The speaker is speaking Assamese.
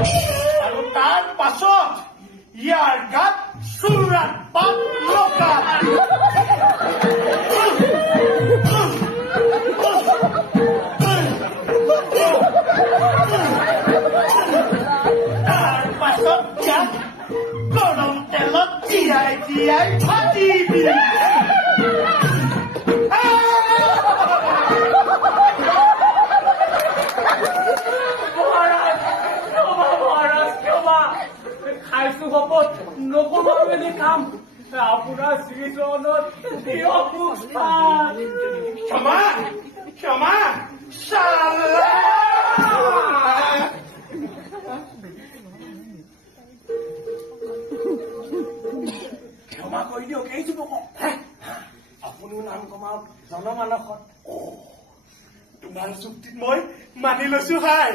আৰু তাৰ পাছত ইয়াৰ গাত চুৰাত পাত লগা তাৰ পাছত ইয়াক গৰম তেলত তিয়াই তিয়াই ভাজিবি খাইছো শপত নকৰো বুলি কাম আপোনাৰ শ্ৰীচৰণত দিয়ক মোক স্থান। ক্ষমা ক্ষমা চালা ক্ষমা কৰি দিয়ক এই যুৱকক আপুনিও নাম কমাওক জনমানসত তোমাৰ চুক্তিত মই মানি লৈছো হাই